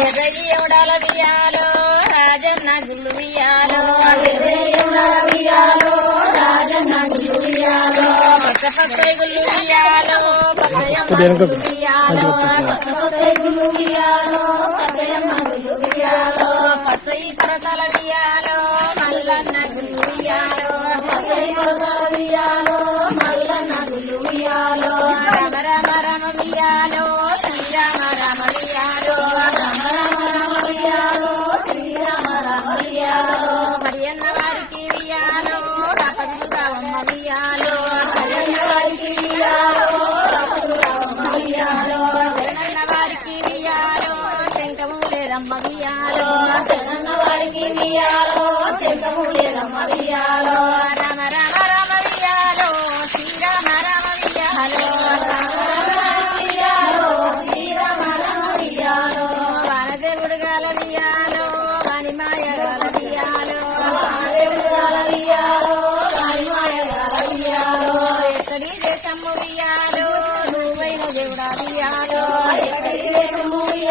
ఎదగియవడాల బియ్యాలో రాజన్న గుళ్ళు బియ్యాలో పచ్చ పచ్చ గుళ్ళు బియ్యాలో పచ్చయి పరతల బియ్యాలో మల్లన్న గుళ్ళు బియ్యాలో రామ రామ రామ బియ్యాలో శ్రీరామ రామ బియ్యాలో మరియన్న వారికి బియ్యాలో రాపదు రావమ్మ బియ్యాలో శరణన్న వారికి బియ్యాలో శంఖము లేదమ్మ బియ్యాలో రామ రామ రామ బియ్యాలో శ్రీరామ రామ బియ్యాలో వానదేవుడు గాల బియ్యాలో వానిమాయ గాల బియ్యాలో ఎక్కడి దేశము బియ్యాలో నువ్వైన దేవుడా బియ్యాలో ఆయన